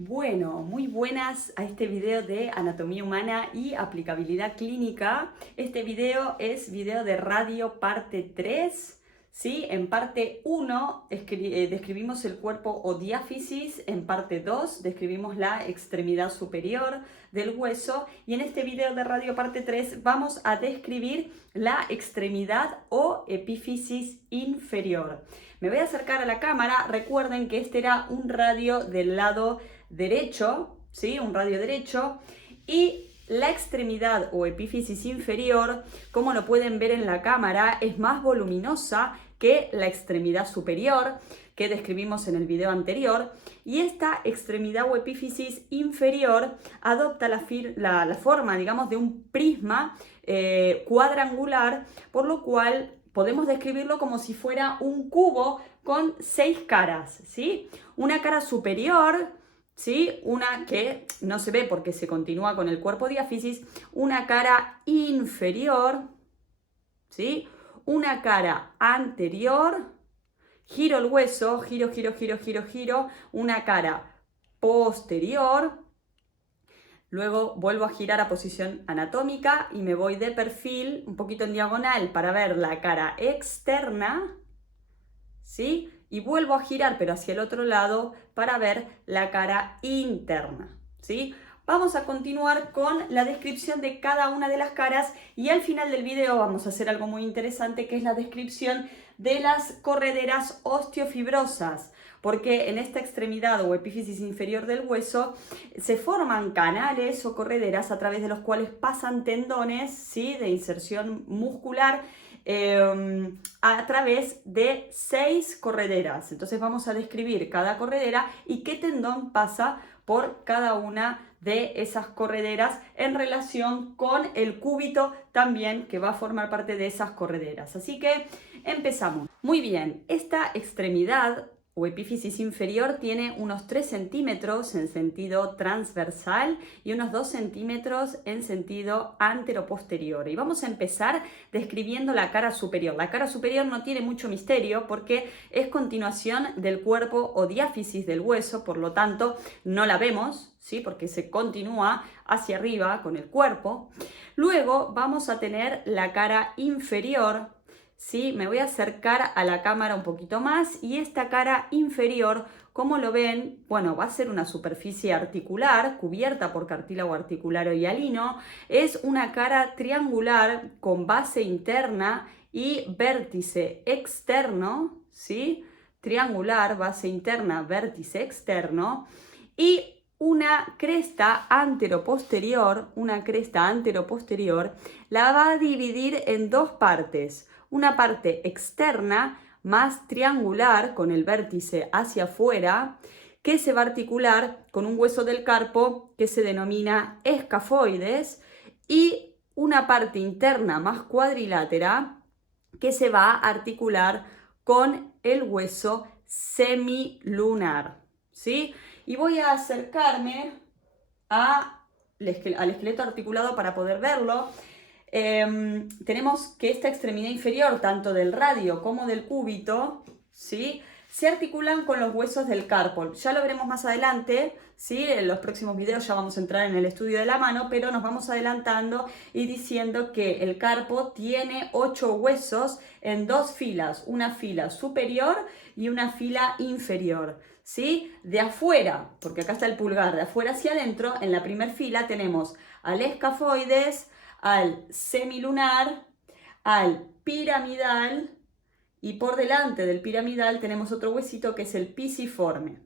Bueno, muy buenas a este video de anatomía humana y aplicabilidad clínica. Este video es video de radio parte 3, ¿sí? En parte 1 describimos el cuerpo o diáfisis, en parte 2 describimos la extremidad superior del hueso y en este video de radio parte 3 vamos a describir la extremidad o epífisis inferior. Me voy a acercar a la cámara. Recuerden que este era un radio del lado derecho, ¿sí? Un radio derecho, y la extremidad o epífisis inferior, como lo pueden ver en la cámara, es más voluminosa que la extremidad superior que describimos en el video anterior, y esta extremidad o epífisis inferior adopta la forma, digamos, de un prisma cuadrangular, por lo cual podemos describirlo como si fuera un cubo con 6 caras, ¿sí? Una cara superior, ¿sí? Una que no se ve porque se continúa con el cuerpo diáfisis, una cara inferior, ¿sí? Una cara anterior, giro el hueso, giro, una cara posterior, luego vuelvo a girar a posición anatómica y me voy de perfil un poquito en diagonal para ver la cara externa, ¿sí? Y vuelvo a girar, pero hacia el otro lado, para ver la cara interna, ¿sí? Vamos a continuar con la descripción de cada una de las caras y al final del video vamos a hacer algo muy interesante, que es la descripción de las correderas osteofibrosas, porque en esta extremidad o epífisis inferior del hueso se forman canales o correderas a través de los cuales pasan tendones, ¿sí? De inserción muscular, a través de 6 correderas. Entonces vamos a describir cada corredera y qué tendón pasa por cada una de esas correderas en relación con el cúbito también, que va a formar parte de esas correderas. Así que empezamos. Muy bien, esta extremidad o epífisis inferior tiene unos 3 centímetros en sentido transversal y unos 2 centímetros en sentido anteroposterior. Y vamos a empezar describiendo la cara superior. La cara superior no tiene mucho misterio porque es continuación del cuerpo o diáfisis del hueso, por lo tanto no la vemos, ¿sí? Porque se continúa hacia arriba con el cuerpo. Luego vamos a tener la cara inferior. ¿Sí? Me voy a acercar a la cámara un poquito más y esta cara inferior, como lo ven, bueno, va a ser una superficie articular cubierta por cartílago articular o hialino. Es una cara triangular con base interna y vértice externo, ¿sí? Triangular, base interna, vértice externo, y una cresta anteroposterior la va a dividir en dos partes. Una parte externa, más triangular, con el vértice hacia afuera, que se va a articular con un hueso del carpo que se denomina escafoides, y una parte interna más cuadrilátera que se va a articular con el hueso semilunar, ¿sí? Y voy a acercarme al esqueleto articulado para poder verlo. Tenemos que esta extremidad inferior, tanto del radio como del cúbito, ¿sí? Se articulan con los huesos del carpo. Ya lo veremos más adelante, ¿sí? En los próximos videos ya vamos a entrar en el estudio de la mano, pero nos vamos adelantando y diciendo que el carpo tiene 8 huesos en 2 filas, una fila superior y una fila inferior, ¿sí? De afuera, porque acá está el pulgar, de afuera hacia adentro, en la primera fila tenemos al escafoides, al semilunar, al piramidal, y por delante del piramidal tenemos otro huesito que es el pisiforme,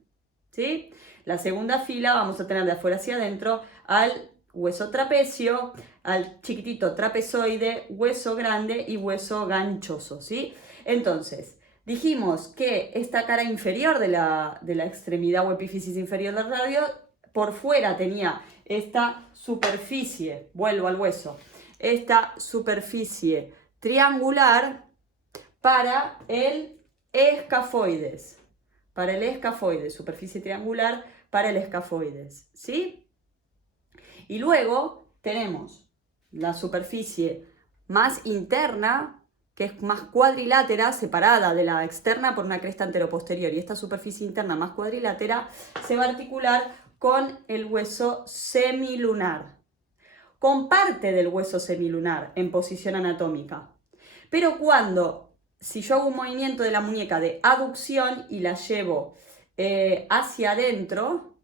¿sí? La segunda fila vamos a tener de afuera hacia adentro al hueso trapecio, al chiquitito trapezoide, hueso grande y hueso ganchoso, ¿sí? Entonces, dijimos que esta cara inferior de la extremidad o epífisis inferior del radio, por fuera tenía esta superficie, vuelvo al hueso, esta superficie triangular para el escafoides, superficie triangular para el escafoides, ¿sí? Y luego tenemos la superficie más interna, que es más cuadrilátera, separada de la externa por una cresta anteroposterior, y esta superficie interna más cuadrilátera se va a articular con el hueso semilunar, con parte del hueso semilunar en posición anatómica. Pero si yo hago un movimiento de la muñeca de aducción y la llevo hacia adentro,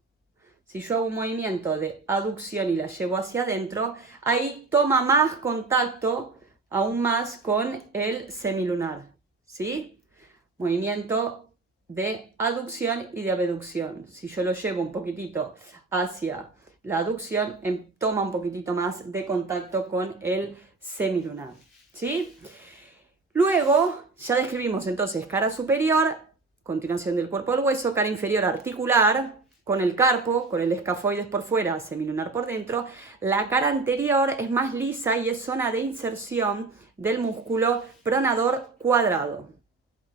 si yo hago un movimiento de aducción y la llevo hacia adentro, ahí toma más contacto, aún más, con el semilunar, ¿sí? Movimiento de aducción y de abducción. Si yo lo llevo un poquitito hacia la aducción, toma un poquitito más de contacto con el semilunar, ¿sí? Luego, ya describimos entonces cara superior, continuación del cuerpo del hueso, cara inferior articular, con el carpo, con el escafoides por fuera, semilunar por dentro. La cara anterior es más lisa y es zona de inserción del músculo pronador cuadrado,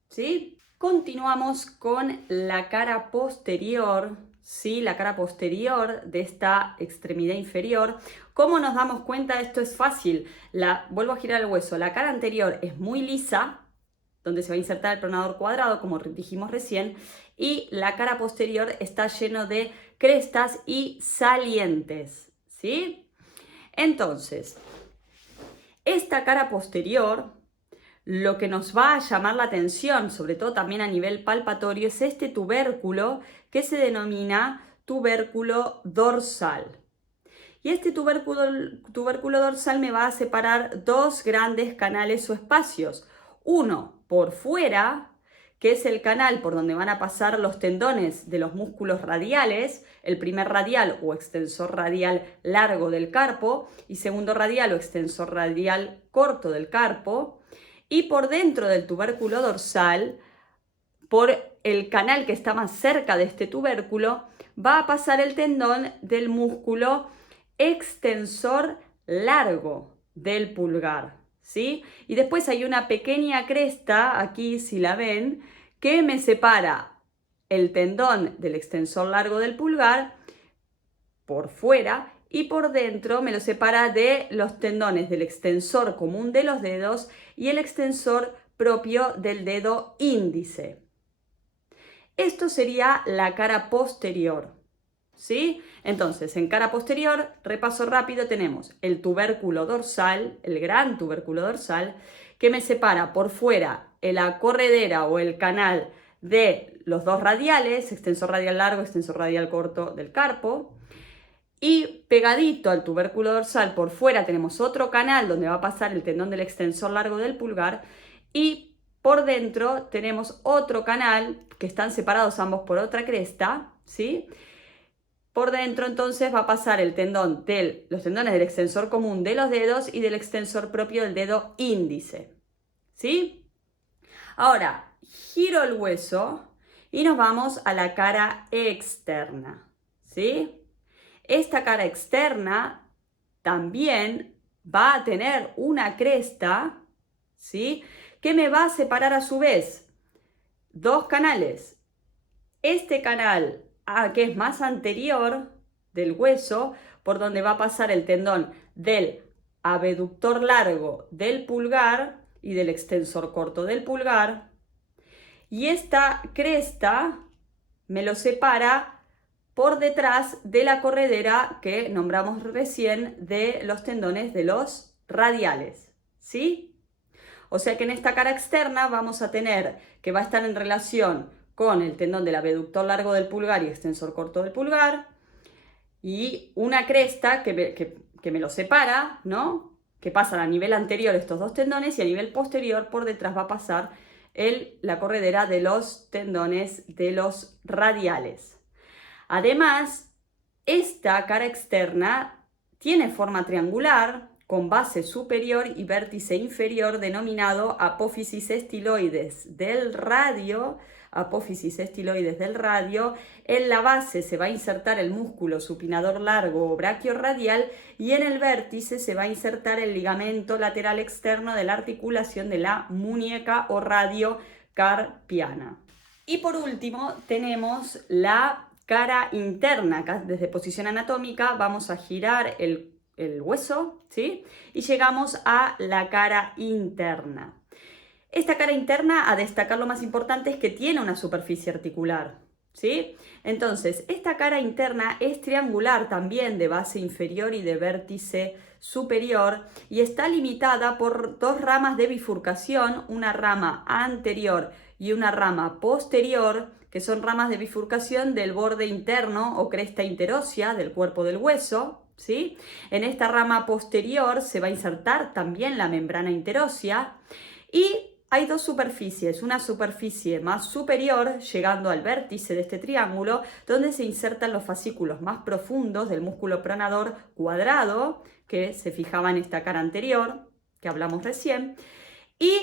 ¿sí? Continuamos con la cara posterior, ¿sí? La cara posterior de esta extremidad inferior. ¿Cómo nos damos cuenta? Esto es fácil. Vuelvo a girar el hueso. La cara anterior es muy lisa, donde se va a insertar el pronador cuadrado, como dijimos recién, y la cara posterior está lleno de crestas y salientes, ¿sí? Entonces, esta cara posterior, lo que nos va a llamar la atención, sobre todo también a nivel palpatorio, es este tubérculo que se denomina tubérculo dorsal. Y este tubérculo dorsal me va a separar dos grandes canales o espacios. Uno por fuera, que es el canal por donde van a pasar los tendones de los músculos radiales, el primer radial o extensor radial largo del carpo y segundo radial o extensor radial corto del carpo. Y por dentro del tubérculo dorsal, por el canal que está más cerca de este tubérculo, va a pasar el tendón del músculo extensor largo del pulgar, ¿sí? Y después hay una pequeña cresta, aquí si la ven, que me separa el tendón del extensor largo del pulgar por fuera y por dentro me lo separa de los tendones del extensor común de los dedos y el extensor propio del dedo índice. Esto sería la cara posterior, ¿sí? Entonces, en cara posterior, repaso rápido, tenemos el tubérculo dorsal, el gran tubérculo dorsal, que me separa por fuera la corredera o el canal de los dos radiales, extensor radial largo, extensor radial corto del carpo. Y pegadito al tubérculo dorsal por fuera tenemos otro canal donde va a pasar el tendón del extensor largo del pulgar y por dentro tenemos otro canal que están separados ambos por otra cresta, ¿sí? Por dentro entonces va a pasar los tendones del extensor común de los dedos y del extensor propio del dedo índice, ¿sí? Ahora, giro el hueso y nos vamos a la cara externa, ¿sí? Esta cara externa también va a tener una cresta, ¿sí? Que me va a separar a su vez dos canales. Este canal, que es más anterior del hueso, por donde va a pasar el tendón del abductor largo del pulgar y del extensor corto del pulgar. Y esta cresta me lo separa por detrás de la corredera que nombramos recién de los tendones de los radiales, ¿sí? O sea que en esta cara externa vamos a tener que va a estar en relación con el tendón del abductor largo del pulgar y extensor corto del pulgar y una cresta que me lo separa, ¿no? Que pasan a nivel anterior estos dos tendones y a nivel posterior por detrás va a pasar la corredera de los tendones de los radiales. Además, esta cara externa tiene forma triangular con base superior y vértice inferior denominado apófisis estiloides del radio. En la base se va a insertar el músculo supinador largo o braquiorradial y en el vértice se va a insertar el ligamento lateral externo de la articulación de la muñeca o radio carpiana. Y por último tenemos la cara interna. Acá desde posición anatómica vamos a girar el hueso, ¿sí? Y llegamos a la cara interna. Esta cara interna, a destacar lo más importante, es que tiene una superficie articular, ¿sí? Entonces, esta cara interna es triangular también de base inferior y de vértice superior y está limitada por dos ramas de bifurcación, una rama anterior y una rama posterior, que son ramas de bifurcación del borde interno o cresta interósea del cuerpo del hueso, ¿sí? En esta rama posterior se va a insertar también la membrana interósea y hay dos superficies, una superficie más superior, llegando al vértice de este triángulo, donde se insertan los fascículos más profundos del músculo pronador cuadrado, que se fijaba en esta cara anterior, que hablamos recién, y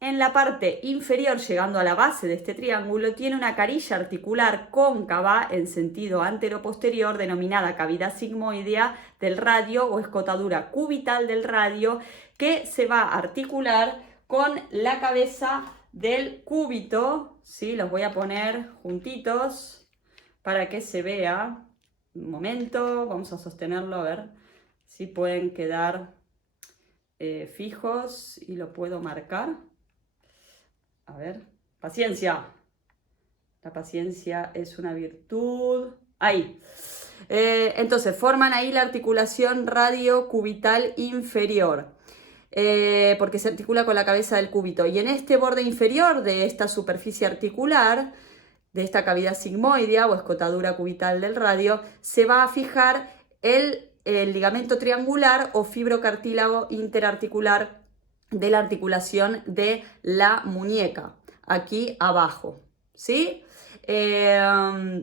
en la parte inferior, llegando a la base de este triángulo, tiene una carilla articular cóncava en sentido antero-posterior, denominada cavidad sigmoidea del radio o escotadura cubital del radio, que se va a articular con la cabeza del cúbito, ¿sí? Los voy a poner juntitos para que se vea. Un momento, vamos a sostenerlo, a ver si pueden quedar fijos y lo puedo marcar. A ver, paciencia. La paciencia es una virtud. Ahí. Entonces, forman ahí la articulación radiocubital inferior. Porque se articula con la cabeza del cúbito. Y en este borde inferior de esta superficie articular, de esta cavidad sigmoidea o escotadura cubital del radio, se va a fijar el ligamento triangular o fibrocartílago interarticular de la articulación de la muñeca, aquí abajo, ¿sí?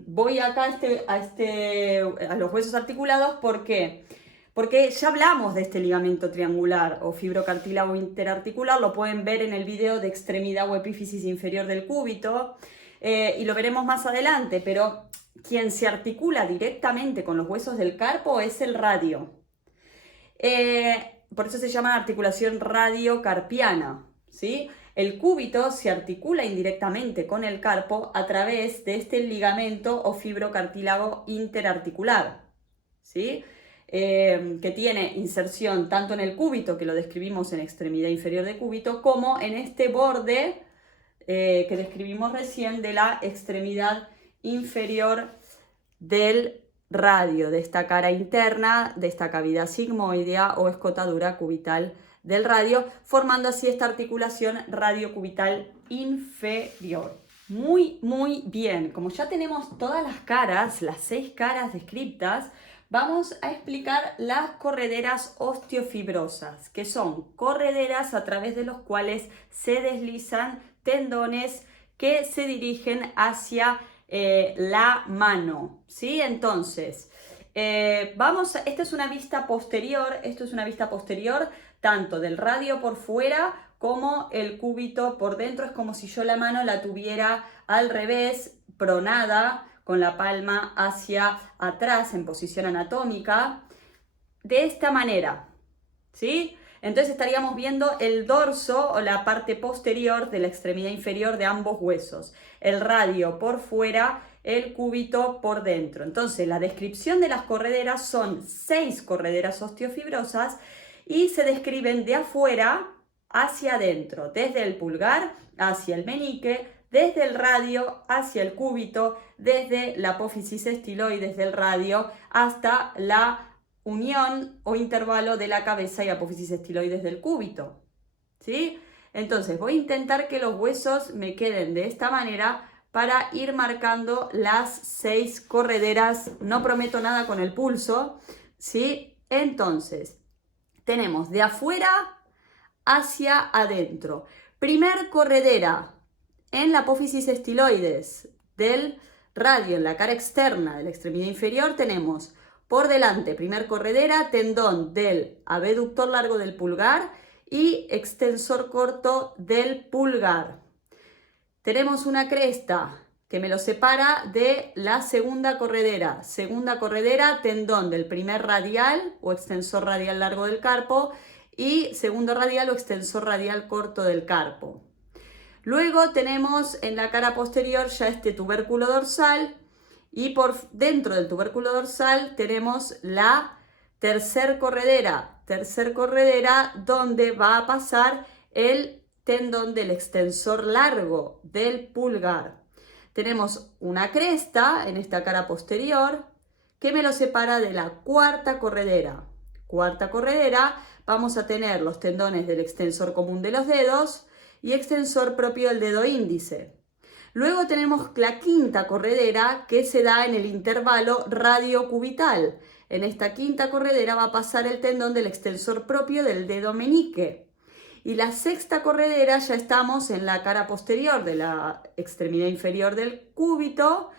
Voy acá a los huesos articulados porque ya hablamos de este ligamento triangular o fibrocartílago interarticular, lo pueden ver en el video de extremidad o epífisis inferior del cúbito y lo veremos más adelante, pero quien se articula directamente con los huesos del carpo es el radio. Por eso se llama articulación radiocarpiana, ¿sí? El cúbito se articula indirectamente con el carpo a través de este ligamento o fibrocartílago interarticular, ¿sí? Que tiene inserción tanto en el cúbito, que lo describimos en extremidad inferior de cúbito, como en este borde que describimos recién de la extremidad inferior del radio, de esta cara interna, de esta cavidad sigmoidea o escotadura cubital del radio, formando así esta articulación radiocubital inferior. Muy, muy bien. Como ya tenemos todas las caras, las 6 caras descritas, vamos a explicar las correderas osteofibrosas, que son correderas a través de los cuales se deslizan tendones que se dirigen hacia la mano, ¿sí? Entonces, esta es una vista posterior, esto es una vista posterior tanto del radio por fuera como el cúbito por dentro. Es como si yo la mano la tuviera al revés, pronada, con la palma hacia atrás en posición anatómica, de esta manera, ¿sí? Entonces estaríamos viendo el dorso o la parte posterior de la extremidad inferior de ambos huesos, el radio por fuera, el cúbito por dentro. Entonces la descripción de las correderas son 6 correderas osteofibrosas y se describen de afuera hacia adentro, desde el pulgar hacia el meñique, desde el radio hacia el cúbito, desde la apófisis estiloides del radio hasta la unión o intervalo de la cabeza y apófisis estiloides del cúbito, ¿sí? Entonces voy a intentar que los huesos me queden de esta manera para ir marcando las 6 correderas. No prometo nada con el pulso, ¿sí? Entonces, tenemos de afuera hacia adentro. Primer corredera en la apófisis estiloides del radio, en la cara externa de la extremidad inferior, tenemos por delante, primer corredera, tendón del abductor largo del pulgar y extensor corto del pulgar. Tenemos una cresta que me lo separa de la segunda corredera. Segunda corredera, tendón del primer radial o extensor radial largo del carpo y segundo radial o extensor radial corto del carpo. Luego tenemos en la cara posterior ya este tubérculo dorsal y por dentro del tubérculo dorsal tenemos la tercer corredera donde va a pasar el tendón del extensor largo del pulgar. tenemos una cresta en esta cara posterior que me lo separa de la cuarta corredera. Cuarta corredera, vamos a tener los tendones del extensor común de los dedos y extensor propio del dedo índice. Luego tenemos la quinta corredera que se da en el intervalo radiocubital. En esta quinta corredera va a pasar el tendón del extensor propio del dedo meñique. Y la sexta corredera ya estamos en la cara posterior de la extremidad inferior del cúbito,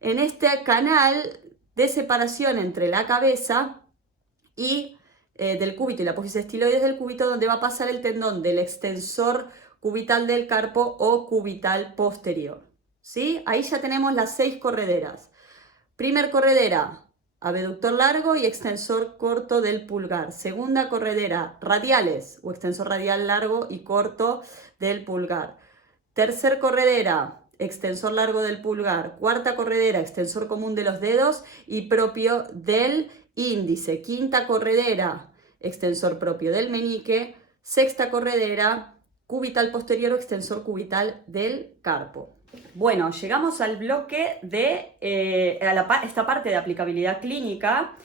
en este canal de separación entre la cabeza y del cúbito y la apófisis estiloides del cúbito, donde va a pasar el tendón del extensor cubital del carpo o cubital posterior. ¿Sí? Ahí ya tenemos las 6 correderas. Primer corredera, abductor largo y extensor corto del pulgar. Segunda corredera, radiales o extensor radial largo y corto del pulgar. Tercer corredera, extensor largo del pulgar. Cuarta corredera, extensor común de los dedos y propio del índice. Quinta corredera, extensor propio del meñique. Sexta corredera, cubital posterior o extensor cubital del carpo. Bueno, llegamos al bloque de esta parte de aplicabilidad clínica,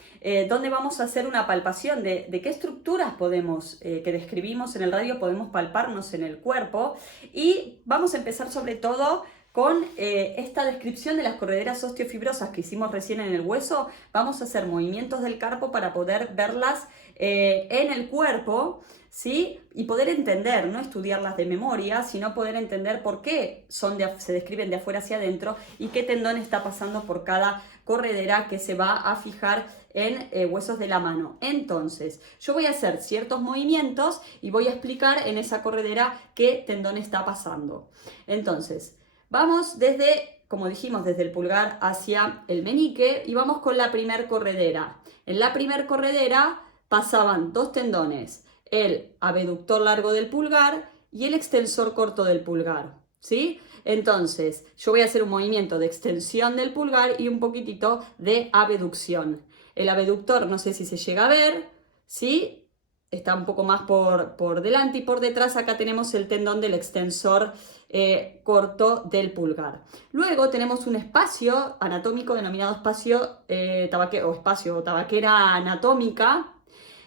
donde vamos a hacer una palpación de qué estructuras que describimos en el radio podemos palparnos en el cuerpo, y vamos a empezar sobre todo con esta descripción de las correderas osteofibrosas que hicimos recién en el hueso. Vamos a hacer movimientos del carpo para poder verlas en el cuerpo, ¿sí? Y poder entender, no estudiarlas de memoria, sino poder entender por qué se describen de afuera hacia adentro y qué tendón está pasando por cada corredera que se va a fijar en huesos de la mano. Entonces, yo voy a hacer ciertos movimientos y voy a explicar en esa corredera qué tendón está pasando. Entonces, vamos desde, como dijimos, desde el pulgar hacia el meñique y vamos con la primer corredera. En la primer corredera pasaban 2 tendones, el abductor largo del pulgar y el extensor corto del pulgar, ¿sí? Entonces, yo voy a hacer un movimiento de extensión del pulgar y un poquitito de abducción. El abductor, no sé si se llega a ver, ¿sí? Está un poco más por delante, y por detrás acá tenemos el tendón del extensor corto del pulgar. Luego tenemos un espacio anatómico denominado espacio tabaquera anatómica.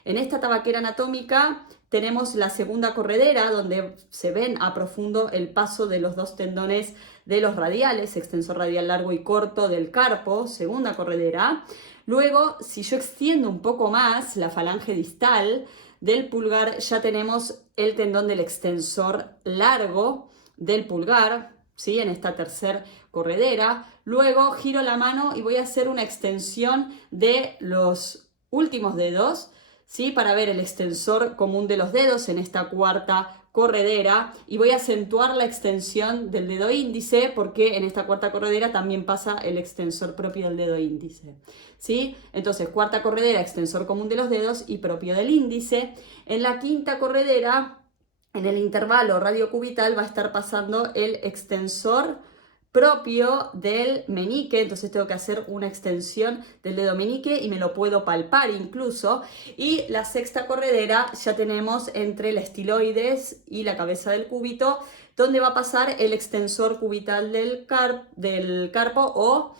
En esta tabaquera anatómica tenemos la segunda corredera, donde se ven a profundo el paso de los 2 tendones de los radiales, extensor radial largo y corto del carpo, segunda corredera. Luego, si yo extiendo un poco más la falange distal del pulgar, ya tenemos el tendón del extensor largo del pulgar, ¿sí? En esta tercera corredera. Luego giro la mano y voy a hacer una extensión de los últimos dedos, ¿sí? Para ver el extensor común de los dedos en esta cuarta corredera, y voy a acentuar la extensión del dedo índice porque en esta cuarta corredera también pasa el extensor propio del dedo índice, ¿sí? Entonces, cuarta corredera, extensor común de los dedos y propio del índice. En la quinta corredera, en el intervalo radiocubital, va a estar pasando el extensor propio del meñique, entonces tengo que hacer una extensión del dedo meñique y me lo puedo palpar incluso. Y la sexta corredera ya tenemos entre el estiloides y la cabeza del cúbito, donde va a pasar el extensor cubital del carpo o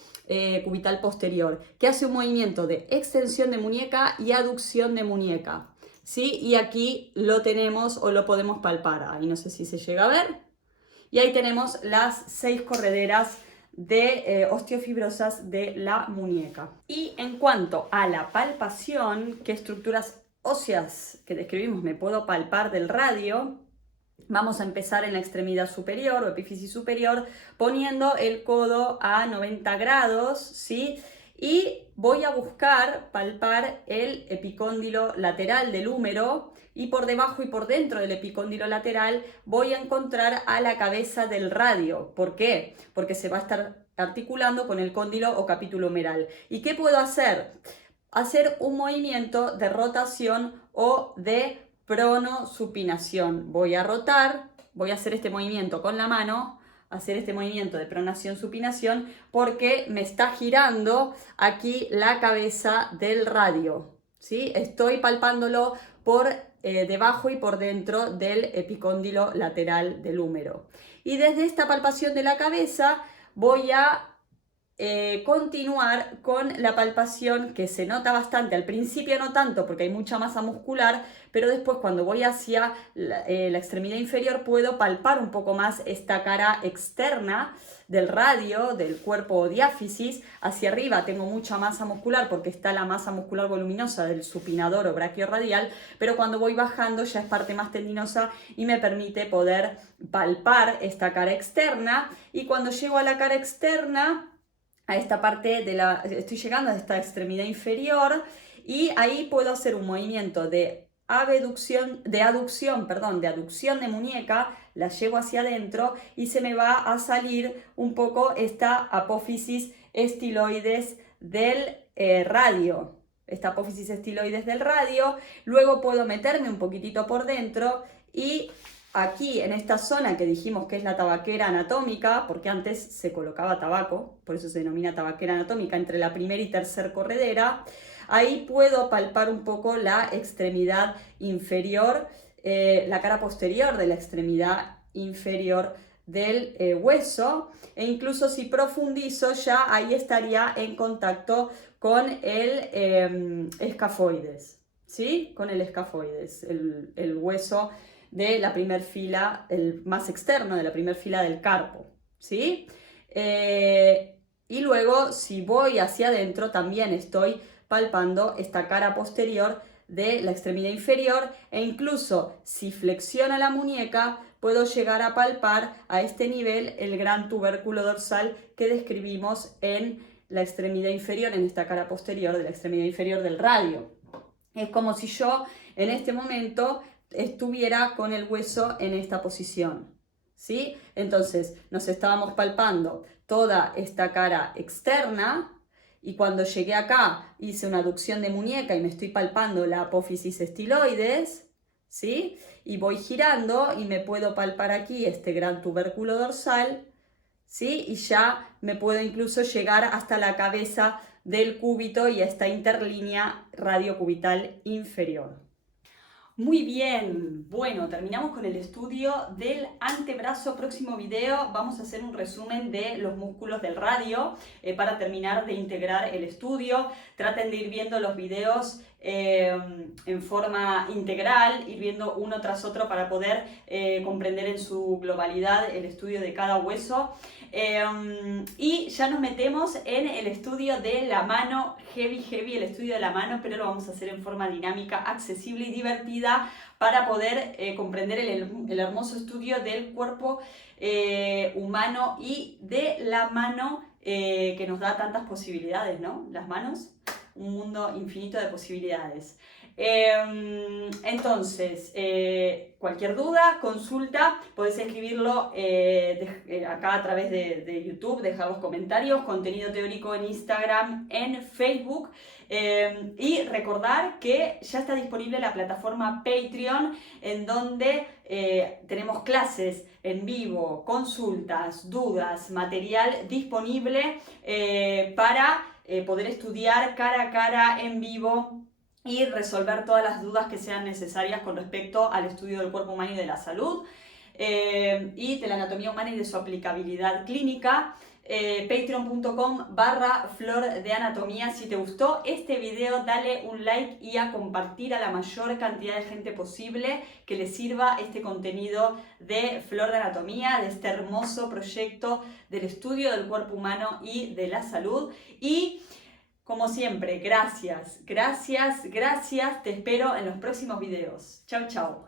cubital posterior, que hace un movimiento de extensión de muñeca y aducción de muñeca, ¿sí? Y aquí lo tenemos o lo podemos palpar, ahí no sé si se llega a ver. Y ahí tenemos las 6 correderas de osteofibrosas de la muñeca. Y en cuanto a la palpación, qué estructuras óseas que describimos me puedo palpar del radio, vamos a empezar en la extremidad superior o epífisis superior, poniendo el codo a 90 grados, ¿sí? Y voy a buscar palpar el epicóndilo lateral del húmero, y por debajo y por dentro del epicóndilo lateral voy a encontrar a la cabeza del radio. ¿Por qué? Porque se va a estar articulando con el cóndilo o capítulo humeral. ¿Y qué puedo hacer? Hacer un movimiento de rotación o de pronosupinación. Voy a rotar, voy a hacer este movimiento con la mano, hacer este movimiento de pronación-supinación, porque me está girando aquí la cabeza del radio, ¿sí? Estoy palpándolo por debajo y por dentro del epicóndilo lateral del húmero. Y desde esta palpación de la cabeza voy a continuar con la palpación, que se nota bastante, al principio no tanto porque hay mucha masa muscular, pero después cuando voy hacia la extremidad inferior puedo palpar un poco más esta cara externa del radio, del cuerpo diáfisis. Hacia arriba tengo mucha masa muscular porque está la masa muscular voluminosa del supinador o braquiorradial, pero cuando voy bajando ya es parte más tendinosa y me permite poder palpar esta cara externa. Y cuando llego a la cara externa, a esta parte estoy llegando a esta extremidad inferior y ahí puedo hacer un movimiento de aducción de muñeca, la llevo hacia adentro y se me va a salir un poco esta apófisis estiloides del radio. Esta apófisis estiloides del radio, luego puedo meterme un poquitito por dentro y aquí en esta zona que dijimos que es la tabaquera anatómica, porque antes se colocaba tabaco, por eso se denomina tabaquera anatómica, entre la primera y tercer corredera, ahí puedo palpar un poco la extremidad inferior, la cara posterior de la extremidad inferior del hueso, e incluso si profundizo ya ahí estaría en contacto con el escafoides, ¿sí? Con el escafoides, el hueso de la primera fila, el más externo de la primera fila del carpo, ¿sí? Y luego, si voy hacia adentro, también estoy palpando esta cara posterior de la extremidad inferior, e incluso si flexiono la muñeca, puedo llegar a palpar a este nivel el gran tubérculo dorsal que describimos en la extremidad inferior, en esta cara posterior de la extremidad inferior del radio. Es como si yo en este momento estuviera con el hueso en esta posición, ¿sí? Entonces nos estábamos palpando toda esta cara externa y cuando llegué acá hice una aducción de muñeca y me estoy palpando la apófisis estiloides, ¿sí? Y voy girando y me puedo palpar aquí este gran tubérculo dorsal, ¿sí? Y ya me puedo incluso llegar hasta la cabeza del cúbito y a esta interlínea radiocubital inferior. Muy bien, bueno, terminamos con el estudio del antebrazo. Próximo video vamos a hacer un resumen de los músculos del radio para terminar de integrar el estudio. Traten de ir viendo los videos en forma integral, ir viendo uno tras otro para poder comprender en su globalidad el estudio de cada hueso. Y ya nos metemos en el estudio de la mano, heavy, el estudio de la mano, pero lo vamos a hacer en forma dinámica, accesible y divertida para poder comprender el hermoso estudio del cuerpo humano y de la mano que nos da tantas posibilidades, ¿no? Las manos, un mundo infinito de posibilidades. Entonces, cualquier duda, consulta, podés escribirlo acá a través de YouTube, dejar los comentarios, contenido teórico en Instagram, en Facebook, y recordar que ya está disponible la plataforma Patreon, en donde tenemos clases en vivo, consultas, dudas, material disponible para poder estudiar cara a cara en vivo y resolver todas las dudas que sean necesarias con respecto al estudio del cuerpo humano y de la salud y de la anatomía humana y de su aplicabilidad clínica. Patreon.com/Flor de Anatomía. Si te gustó este video, dale un like y a compartir a la mayor cantidad de gente posible que le sirva este contenido de Flor de Anatomía, de este hermoso proyecto del estudio del cuerpo humano y de la salud. Y como siempre, gracias, te espero en los próximos videos. Chau, chau.